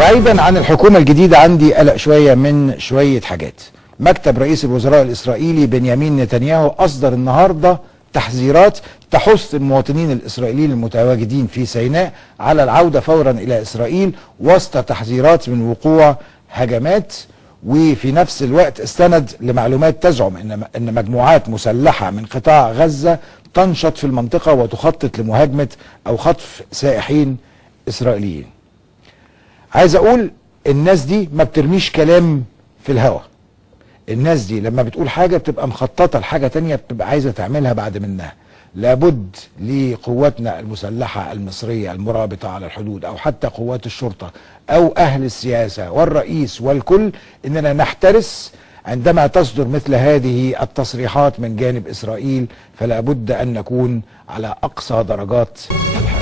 بعيدا عن الحكومة الجديدة عندي قلق شوية من شوية حاجات. مكتب رئيس الوزراء الإسرائيلي بنيامين نتنياهو أصدر النهاردة تحذيرات تحث المواطنين الإسرائيليين المتواجدين في سيناء على العودة فورا إلى إسرائيل وسط تحذيرات من وقوع هجمات. وفي نفس الوقت استند لمعلومات تزعم ان مجموعات مسلحة من قطاع غزة تنشط في المنطقة وتخطط لمهاجمة او خطف سائحين اسرائيليين. عايز اقول الناس دي ما بترميش كلام في الهوا. الناس دي لما بتقول حاجة بتبقى مخططة لحاجة تانية بتبقى عايزة تعملها بعد منها. لابد لقواتنا المسلحة المصرية المرابطة على الحدود او حتى قوات الشرطة او اهل السياسة والرئيس والكل اننا نحترس عندما تصدر مثل هذه التصريحات من جانب اسرائيل. فلا بد ان نكون على اقصى درجات الحذر.